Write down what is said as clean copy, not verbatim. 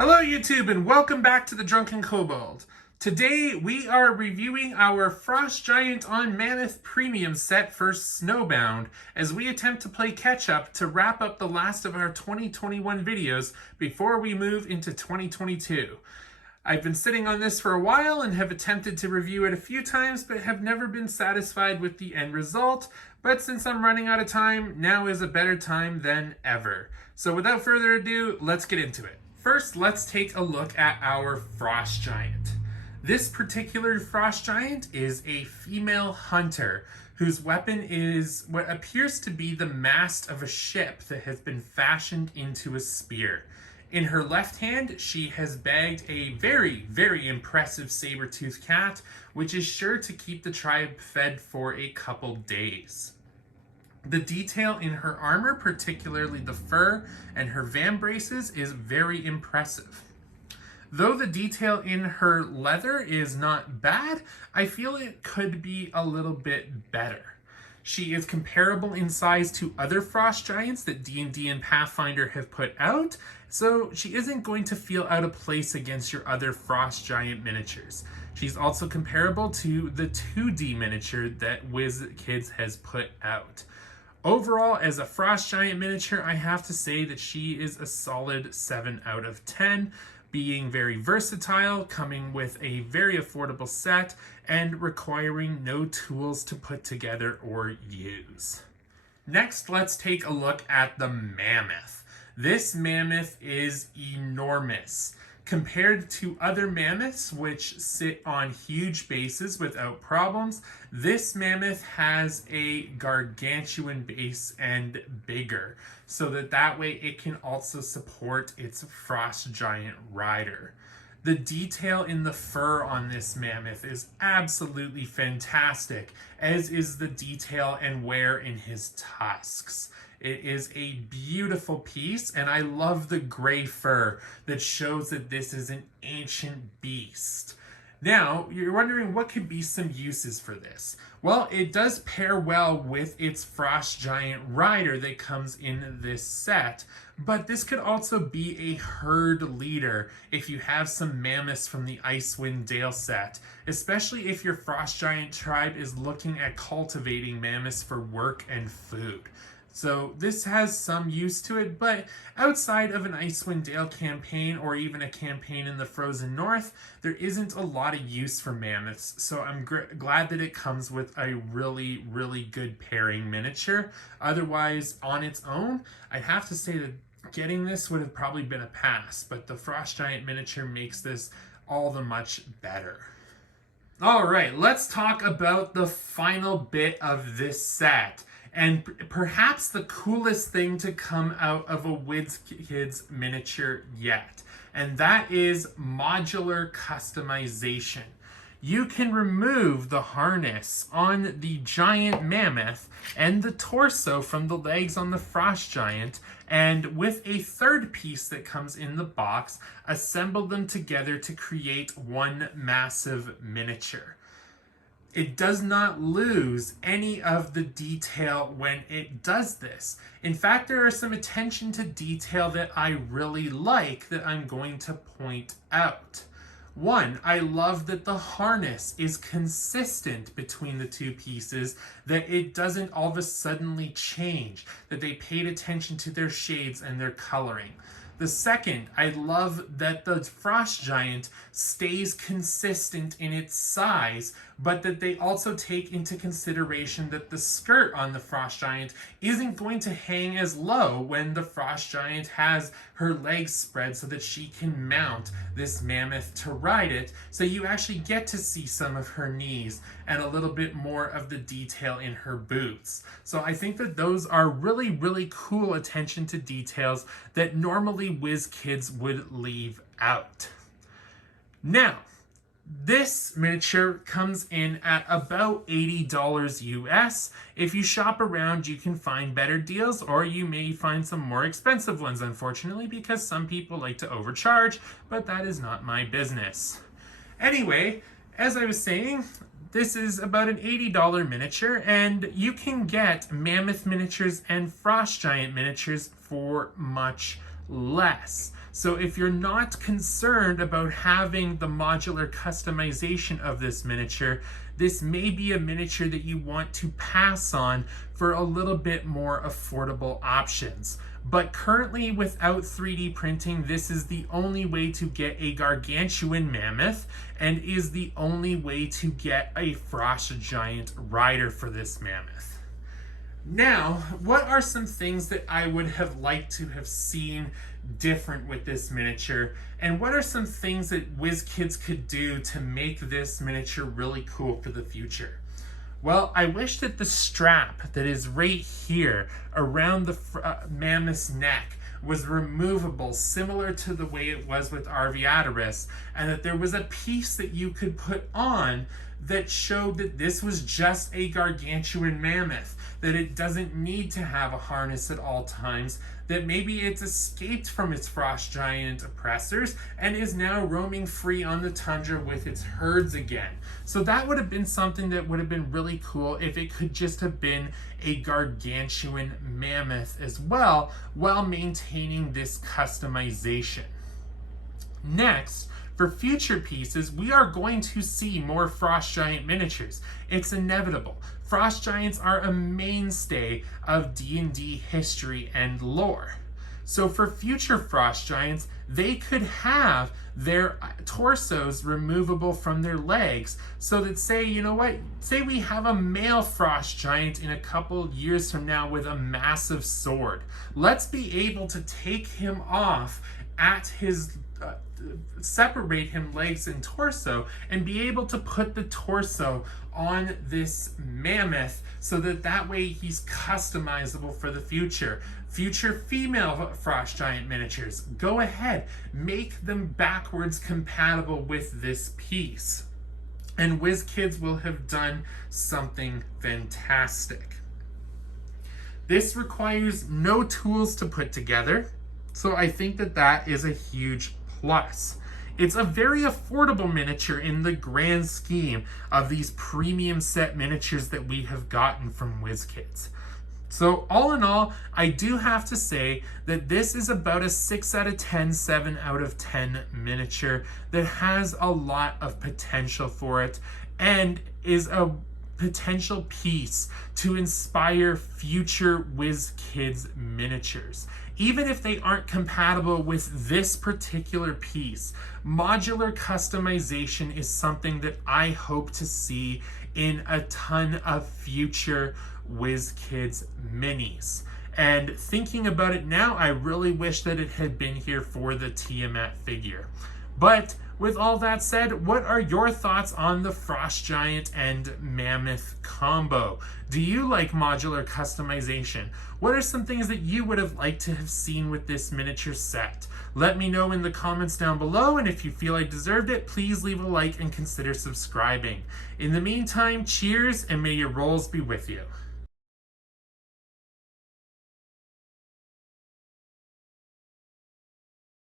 Hello YouTube and welcome back to the Drunken Kobold. Today we are reviewing our Frost Giant on Mammoth Premium set for Snowbound as we attempt to play catch up to wrap up the last of our 2021 videos before we move into 2022. I've been sitting on this for a while and have attempted to review it a few times but have never been satisfied with the end result, but since I'm running out of time, now is a better time than ever. So without further ado, let's get into it. First, let's take a look at our Frost Giant. This particular Frost Giant is a female hunter whose weapon is what appears to be the mast of a ship that has been fashioned into a spear. In her left hand, she has bagged a very, very impressive saber-toothed cat, which is sure to keep the tribe fed for a couple days. The detail in her armor, particularly the fur and her vambraces, is very impressive. Though the detail in her leather is not bad, I feel it could be a little bit better. She is comparable in size to other Frost Giants that D&D and Pathfinder have put out, so she isn't going to feel out of place against your other Frost Giant miniatures. She's also comparable to the 2D miniature that Wizkids has put out. Overall, as a Frost Giant miniature, I have to say that she is a solid 7 out of 10, being very versatile, coming with a very affordable set, and requiring no tools to put together or use. Next, let's take a look at the Mammoth. This Mammoth is enormous. Compared to other mammoths, which sit on huge bases without problems, this mammoth has a gargantuan base and bigger, so that way it can also support its Frost Giant rider. The detail in the fur on this mammoth is absolutely fantastic, as is the detail and wear in his tusks. It is a beautiful piece, and I love the gray fur that shows that this is an ancient beast. Now, you're wondering what could be some uses for this. Well, it does pair well with its Frost Giant rider that comes in this set, but this could also be a herd leader if you have some mammoths from the Icewind Dale set, especially if your Frost Giant tribe is looking at cultivating mammoths for work and food. So this has some use to it, but outside of an Icewind Dale campaign or even a campaign in the Frozen North, there isn't a lot of use for mammoths. So I'm glad that it comes with a really, really good pairing miniature. Otherwise, on its own, I'd have to say that getting this would have probably been a pass, but the Frost Giant miniature makes this all the much better. All right, let's talk about the final bit of this set. And perhaps the coolest thing to come out of a Wizkids miniature yet. And that is Modular Customization. You can remove the harness on the giant mammoth and the torso from the legs on the Frost Giant, and with a third piece that comes in the box, assemble them together to create one massive miniature. It does not lose any of the detail when it does this. In fact, there are some attention to detail that I really like that I'm going to point out. One, I love that the harness is consistent between the two pieces, that it doesn't all of a sudden change, that they paid attention to their shades and their coloring. The second, I love that the Frost Giant stays consistent in its size, but that they also take into consideration that the skirt on the Frost Giant isn't going to hang as low when the Frost Giant has her legs spread so that she can mount this mammoth to ride it, so you actually get to see some of her knees and a little bit more of the detail in her boots. So I think that those are really, really cool attention to details that normally Wizkids would leave out. Now, this miniature comes in at about $80 US. If you shop around, you can find better deals, or you may find some more expensive ones, unfortunately, because some people like to overcharge, but that is not my business. Anyway, as I was saying, this is about an $80 miniature, and you can get Mammoth miniatures and Frost Giant miniatures for much less. So if you're not concerned about having the modular customization of this miniature, this may be a miniature that you want to pass on for a little bit more affordable options. But currently, without 3D printing, this is the only way to get a gargantuan mammoth and is the only way to get a frost giant rider for this mammoth. Now, what are some things that I would have liked to have seen different with this miniature? And what are some things that Wizkids could do to make this miniature really cool for the future? Well, I wish that the strap that is right here around the mammoth's neck was removable, similar to the way it was with Arviatarus, and that there was a piece that you could put on that showed that this was just a gargantuan mammoth, that it doesn't need to have a harness at all times, that maybe it's escaped from its frost giant oppressors and is now roaming free on the tundra with its herds again. So that would have been something that would have been really cool if it could just have been a gargantuan mammoth as well, while maintaining this customization. Next, for future pieces, we are going to see more frost giant miniatures. It's inevitable. Frost giants are a mainstay of D&D history and lore. So for future frost giants, they could have their torsos removable from their legs, so that say we have a male frost giant in a couple years from now with a massive sword. Let's be able to take him off at his separate him legs and torso and be able to put the torso on this mammoth, so that way he's customizable for the future. Future female frost giant miniatures, go ahead, make them backwards compatible with this piece, and Wizkids will have done something fantastic. This requires no tools to put together, so I think that is a huge plus. It's a very affordable miniature in the grand scheme of these premium set miniatures that we have gotten from Wizkids. So all in all, I do have to say that this is about a 6 out of 10, 7 out of 10 miniature that has a lot of potential for it and is a potential piece to inspire future Wizkids miniatures. Even if they aren't compatible with this particular piece, modular customization is something that I hope to see in a ton of future Wizkids minis. And thinking about it now, I really wish that it had been here for the Tiamat figure. But with all that said, what are your thoughts on the Frost Giant and Mammoth combo? Do you like modular customization? What are some things that you would have liked to have seen with this miniature set? Let me know in the comments down below, and if you feel I deserved it, please leave a like and consider subscribing. In the meantime, cheers, and may your rolls be with you.